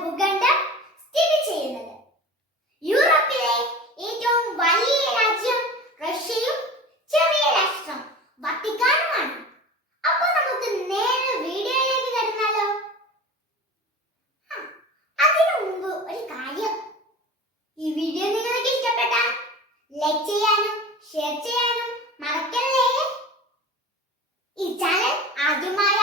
ഭൂഖണ്ഡം സ്ഥിതി ചെയ്യുന്നത്. യൂറോപ്പിലെ ഏറ്റവും വലിയ രാജ്യം റഷ്യയും ചെറിയ രാഷ്ട്രം വത്തിക്കാനുമാണ്. അപ്പോൾ നമുക്ക് നേരെ വീഡിയോയിലേക്ക് കടന്നാലോ? അതിനു മുമ്പ് ഒരു കാര്യം. ഈ വീഡിയോ നിങ്ങൾക്ക് ഇഷ്ടപ്പെട്ടാൽ ലൈക്ക് ചെയ്യാനും ഷെയർ ചെയ്യാനും മറക്കല്ലേ? ഈ ചാനൽ ആദ്യമായി